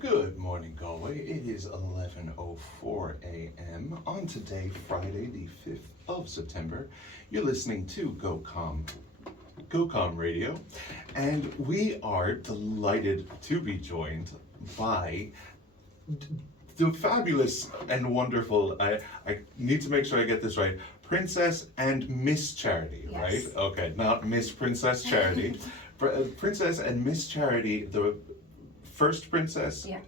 Good morning, Galway. It is 11:04 a.m. on today, Friday, the 5th of September. You're listening to GOCOM Radio, and we are delighted to be joined by the fabulous and wonderful, I need to make sure I get this right, Princess and Miss Charity, Yes. right? Okay, not Miss Princess Charity. Princess and Miss Charity, the first princess, Yeah.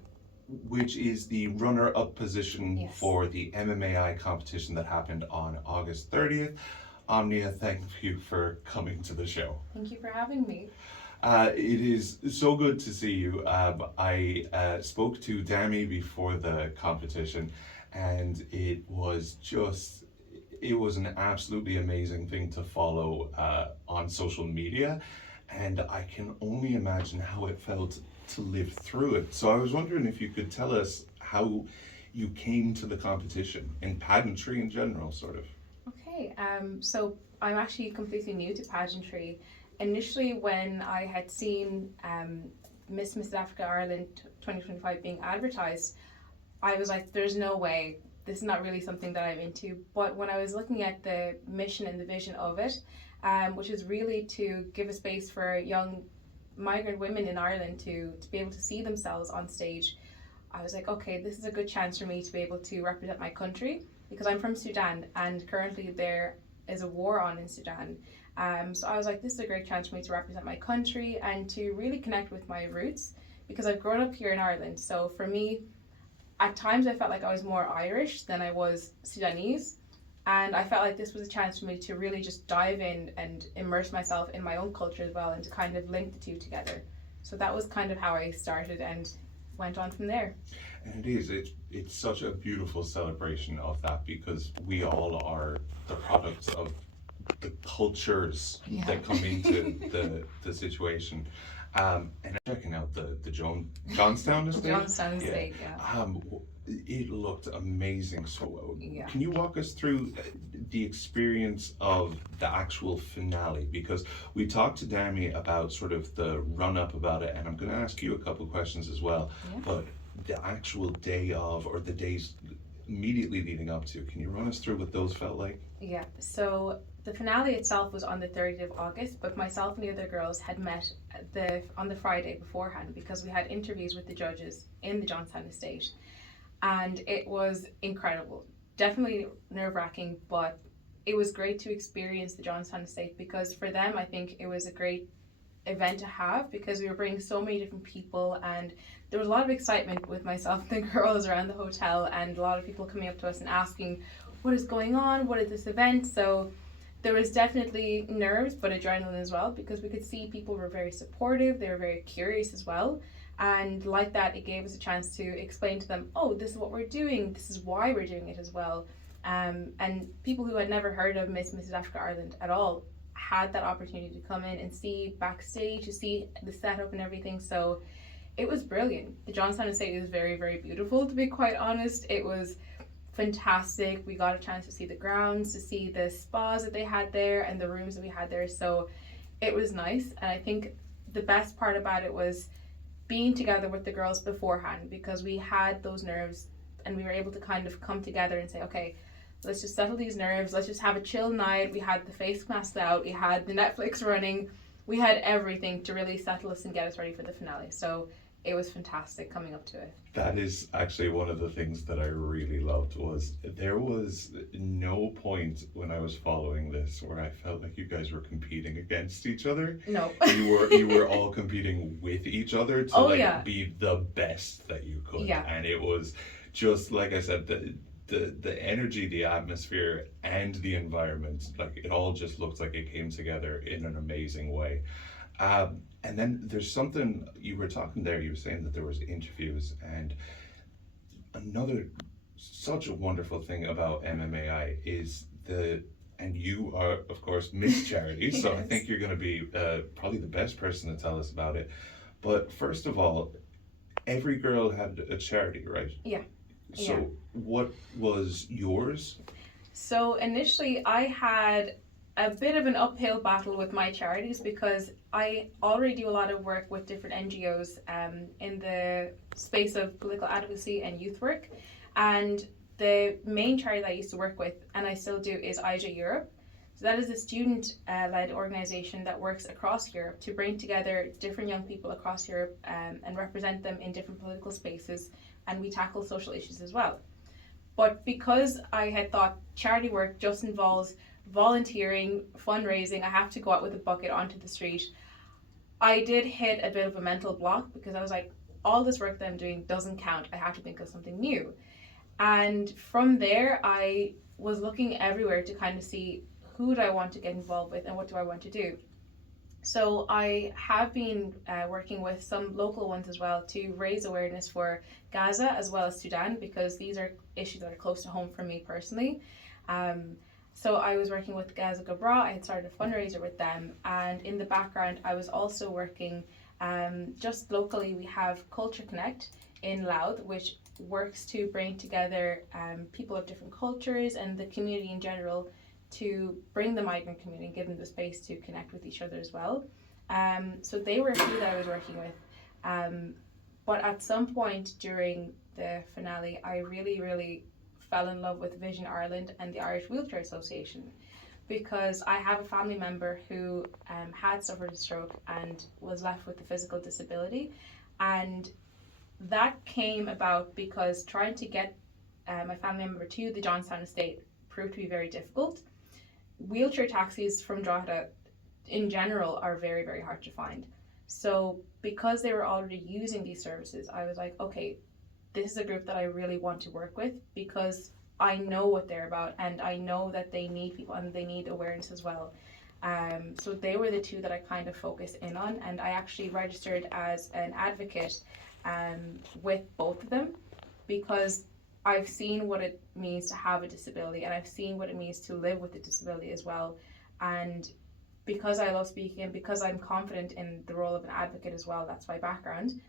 which is the runner-up position Yes. for the MMAI competition that happened on August 30th. Omnia, thank you for coming to the show. Thank you for having me. It is so good to see you. I spoke to Dami before the competition, and it was an absolutely amazing thing to follow on social media, and I can only imagine how it felt to live through it. So I was wondering if you could tell us how you came to the competition in pageantry in general, sort of. Okay, so I'm actually completely new to pageantry. Initially, when I had seen Miss Africa Ireland 2025 being advertised, I was like, there's no way, this is not really something that I'm into. But when I was looking at the mission and the vision of it, which is really to give a space for young migrant women in Ireland to be able to see themselves on stage, I was like, okay, this is a good chance for me to be able to represent my country, because I'm from Sudan and currently there is a war on in Sudan. So I was like, this is a great chance for me to represent my country and to really connect with my roots, because I've grown up here in Ireland. So for me, at times I felt like I was more Irish than I was Sudanese. And I felt like this was a chance for me to really just dive in and immerse myself in my own culture as well, and to kind of link the two together. So that was kind of how I started and went on from there. And it's such a beautiful celebration of that, because we all are the products of the cultures that come into the situation. And checking out the Johnstown estate. Johnstown estate, yeah. It looked amazing. So Yeah. can you walk us through the experience of the actual finale? Because we talked to Dami about sort of the run up about it, and I'm going to ask you a couple of questions as well. Yeah. But the actual day of, or the days immediately leading up to, can you run us through what those felt like? Yeah, so the finale itself was on the 30th of August, but myself and the other girls had met on the Friday beforehand, because we had interviews with the judges in the Johnstown estate, and it was incredible. Definitely nerve-wracking, but it was great to experience the Johnstown estate, because for them I think it was a great event to have, because we were bringing so many different people, and there was a lot of excitement with myself and the girls around the hotel, and a lot of people coming up to us and asking, what is going on, what is this event? So there was definitely nerves, but adrenaline as well, because we could see people were very supportive, they were very curious as well, and like that it gave us a chance to explain to them, oh, this is what we're doing, this is why we're doing it as well. And people who had never heard of Miss Africa Ireland at all had that opportunity to come in and see backstage, to see the setup and everything. So it was brilliant. The Johnstown estate is very, very beautiful, to be quite honest. It was fantastic. We got a chance to see the grounds, to see the spas that they had there and the rooms that we had there. So it was nice. And I think the best part about it was being together with the girls beforehand, because we had those nerves and we were able to kind of come together and say, okay, let's just settle these nerves, let's just have a chill night. We had the face masks out, we had the Netflix running, we had everything to really settle us and get us ready for the finale. So it was fantastic coming up to it. That is actually one of the things that I really loved. Was there was no point when I was following this where I felt like you guys were competing against each other. No. You were all competing with each other to be the best that you could. Yeah. And it was just, like I said, the energy, the atmosphere, and the environment, like it all just looked like it came together in an amazing way. And then there's something you were talking there, you were saying that there was interviews, and another such a wonderful thing about MMAI is and you are of course Miss Charity, so I think you're going to be probably the best person to tell us about it. But first of all, every girl had a charity, right? Yeah. So what was yours? So initially I had a bit of an uphill battle with my charities, because I already do a lot of work with different NGOs in the space of political advocacy and youth work. And the main charity that I used to work with, and I still do, is IJA Europe. So that is a student-led organisation that works across Europe to bring together different young people across Europe and represent them in different political spaces, and we tackle social issues as well. But because I had thought charity work just involves volunteering, fundraising, I have to go out with a bucket onto the street, I did hit a bit of a mental block because I was like, all this work that I'm doing doesn't count. I have to think of something new. And from there, I was looking everywhere to kind of see who do I want to get involved with and what do I want to do. So I have been working with some local ones as well to raise awareness for Gaza as well as Sudan, because these are issues that are close to home for me personally. So I was working with Gaza Gabra. I had started a fundraiser with them, and in the background I was also working just locally. We have Culture Connect in Louth, which works to bring together people of different cultures and the community in general, to bring the migrant community and give them the space to connect with each other as well. So they were a few that I was working with. But at some point during the finale, I really fell in love with Vision Ireland and the Irish Wheelchair Association, because I have a family member who had suffered a stroke and was left with a physical disability. And that came about because trying to get my family member to the Johnstown estate proved to be very difficult. Wheelchair taxis from Drogheda in general are very hard to find. So because they were already using these services, I was like, okay, this is a group that I really want to work with, because I know what they're about and I know that they need people and they need awareness as well. So they were the two that I kind of focused in on, and I actually registered as an advocate with both of them, because I've seen what it means to have a disability and I've seen what it means to live with a disability as well. And because I love speaking and because I'm confident in the role of an advocate as well, that's my background,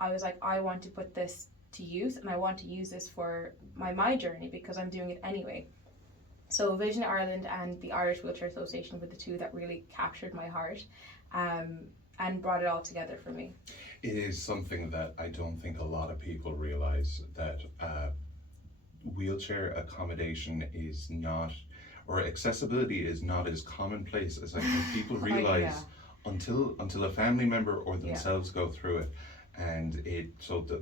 I was like, I want to put this to use and I want to use this for my journey, because I'm doing it anyway. So Vision Ireland and the Irish Wheelchair Association were the two that really captured my heart and brought it all together for me. It is something that I don't think a lot of people realize, that wheelchair accommodation is not, or accessibility is not as commonplace as I think people realize until a family member or themselves go through it. And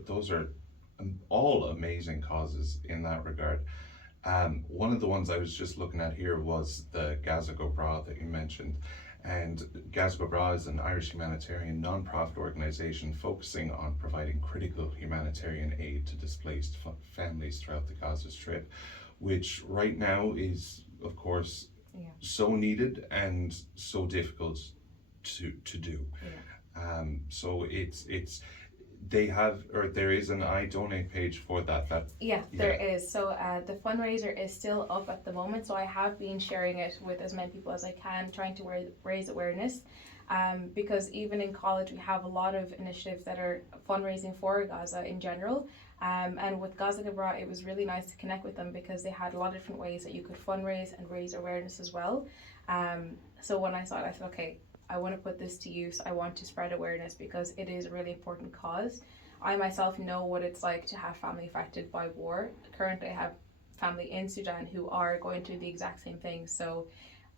those are all amazing causes in that regard. One of the ones I was just looking at here was the Gaza Go Bra that you mentioned. And Gaza Go Bra is an Irish humanitarian non-profit organisation focusing on providing critical humanitarian aid to displaced families throughout the Gaza Strip, which right now is, of course, so needed and so difficult to do. So there is an I Donate page for that. There is. So the fundraiser is still up at the moment. So I have been sharing it with as many people as I can, trying to raise awareness. Because even in college, we have a lot of initiatives that are fundraising for Gaza in general. And with Gaza Gabra, it was really nice to connect with them because they had a lot of different ways that you could fundraise and raise awareness as well. So when I saw it, I thought, okay, I want to put this to use. I want to spread awareness because it is a really important cause. I myself know what it's like to have family affected by war. Currently, I have family in Sudan who are going through the exact same thing. So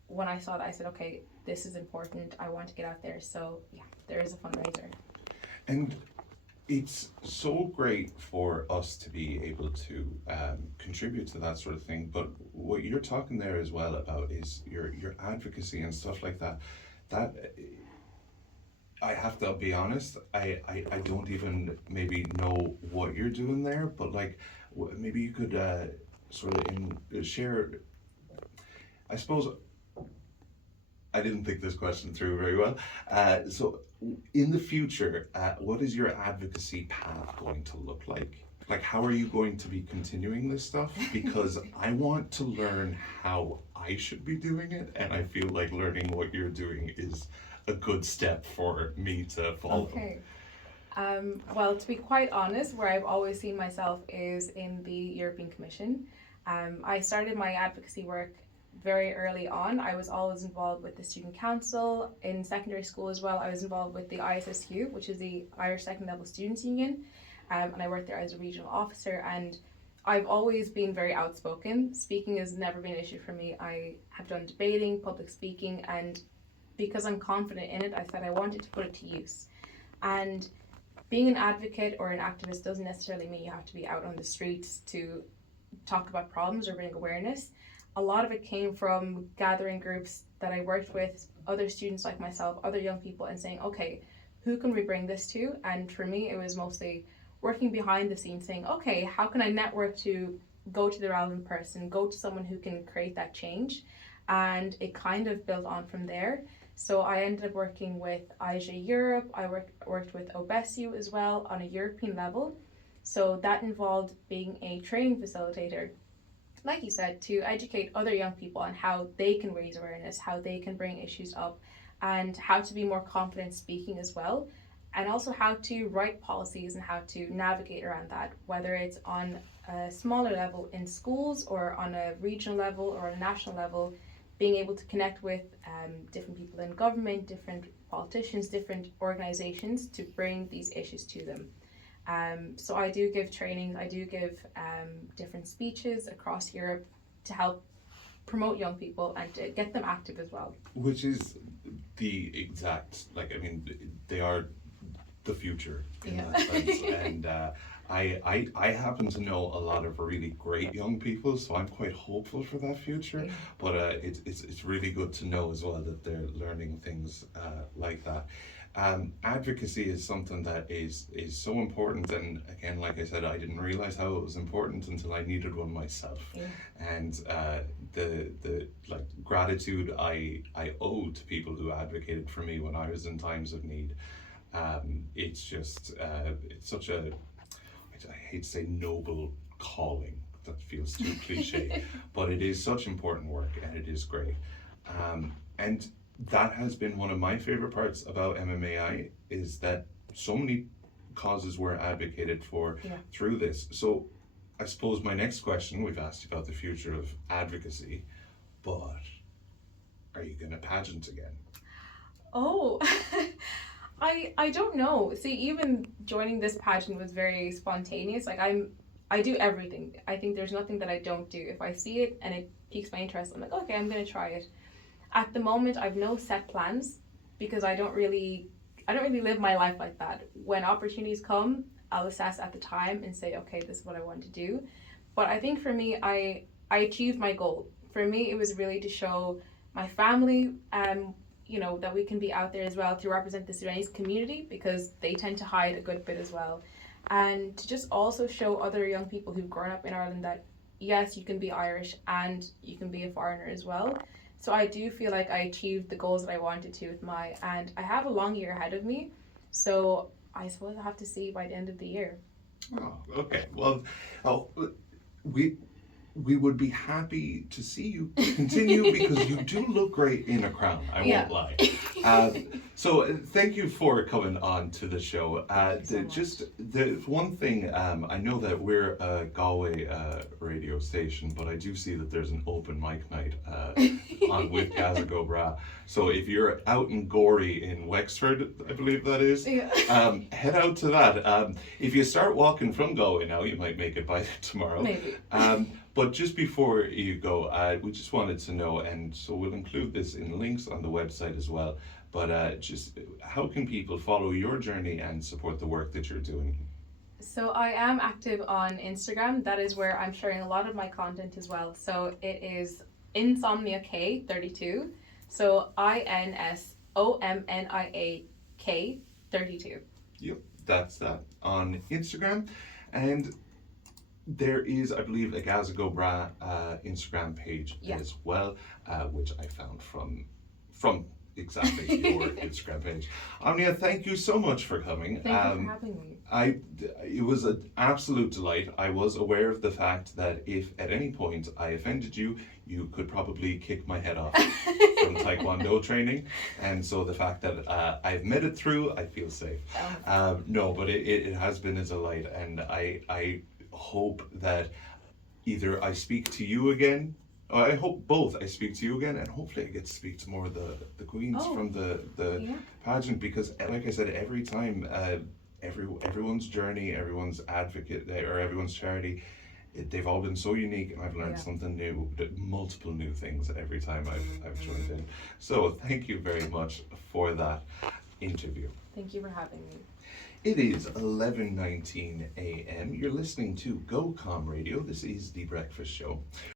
when I saw that, I said, okay, this is important. I want to get out there. So yeah, there is a fundraiser. And it's so great for us to be able to contribute to that sort of thing. But what you're talking there as well about is your advocacy and stuff like that. That I have to be honest, I don't even maybe know what you're doing there, but like maybe you could sort of share. I suppose I didn't think this question through very well. So in the future, what is your advocacy path going to look like? Like, how are you going to be continuing this stuff? Because I want to learn how I should be doing it, and I feel like learning what you're doing is a good step for me to follow. Okay. Well, to be quite honest, where I've always seen myself is in the European Commission. I started my advocacy work very early on. I was always involved with the student council. In secondary school as well, I was involved with the ISSU, which is the Irish Second Level Students' Union, and I worked there as a regional officer. And I've always been very outspoken. Speaking has never been an issue for me. I have done debating, public speaking, and because I'm confident in it, I said I wanted to put it to use. And being an advocate or an activist doesn't necessarily mean you have to be out on the streets to talk about problems or bring awareness. A lot of it came from gathering groups that I worked with, other students like myself, other young people, and saying, okay, who can we bring this to? And for me, it was mostly working behind the scenes saying, okay, how can I network to go to the relevant person, go to someone who can create that change? And it kind of built on from there. So I ended up working with IGE Europe. I worked with OBESU as well on a European level. So that involved being a training facilitator, like you said, to educate other young people on how they can raise awareness, how they can bring issues up, and how to be more confident speaking as well. And also how to write policies and how to navigate around that, whether it's on a smaller level in schools or on a regional level or a national level, being able to connect with different people in government, different politicians, different organizations to bring these issues to them. So I do give trainings, I do give different speeches across Europe to help promote young people and to get them active as well. Which is the exact, they are the future in that sense. And I happen to know a lot of really great young people, so I'm quite hopeful for that future. Yeah. But it's really good to know as well that they're learning things like that. Advocacy is something that is so important, and again, like I said, I didn't realize how it was important until I needed one myself. Yeah. And the gratitude I owe to people who advocated for me when I was in times of need. It's just it's such a, I hate to say noble calling, that feels too cliche, but it is such important work and it is great. And that has been one of my favorite parts about MMAI, is that so many causes were advocated for through this. So I suppose my next question, we've asked you about the future of advocacy, but are you going to pageant again? Oh, I don't know. See, even joining this pageant was very spontaneous. Like I do everything. I think there's nothing that I don't do. If I see it and it piques my interest, I'm like, okay, I'm going to try it. At the moment, I've no set plans because I don't really live my life like that. When opportunities come, I'll assess at the time and say, okay, this is what I want to do. But I think for me, I achieved my goal. For me, it was really to show my family, that we can be out there as well to represent the Sudanese community, because they tend to hide a good bit as well. And to just also show other young people who've grown up in Ireland that, yes, you can be Irish and you can be a foreigner as well. So I do feel like I achieved the goals that I wanted to with and I have a long year ahead of me. So I suppose I'll have to see by the end of the year. Oh, okay. Well, we would be happy to see you continue because you do look great in a crown, I won't lie. So thank you for coming on to the show. The one thing, I know that we're a Galway radio station, but I do see that there's an open mic night on with GOCOM. So if you're out in Gorey in Wexford, I believe that is, head out to that. If you start walking from Galway now, you might make it by tomorrow. Maybe. But just before you go, we just wanted to know, and so we'll include this in links on the website as well, but just how can people follow your journey and support the work that you're doing? So I am active on Instagram. That is where I'm sharing a lot of my content as well. So it is Insomnia K 32. So INSOMNIAK 32. Yep, that's that on Instagram. And there is, I believe, a GOCOM Instagram page as well, which I found from exactly your Instagram page. Omnia, thank you so much for coming. Thank you for having me. It was an absolute delight. I was aware of the fact that if at any point I offended you, you could probably kick my head off from Taekwondo training. And so the fact that I've made it through, I feel safe. No, but it has been a delight. And I hope that either I speak to you again I hope both I speak to you again, and hopefully I get to speak to more of the queens Oh, from the yeah. pageant, because like I said, every time everyone's journey, everyone's advocate or everyone's charity, they've all been so unique, and I've learned Yeah. something new, multiple new things every time I've joined in. So thank you very much for that interview. Thank you for having me. It is 11:19 a.m. You're listening to GOCOM Radio. This is The Breakfast Show.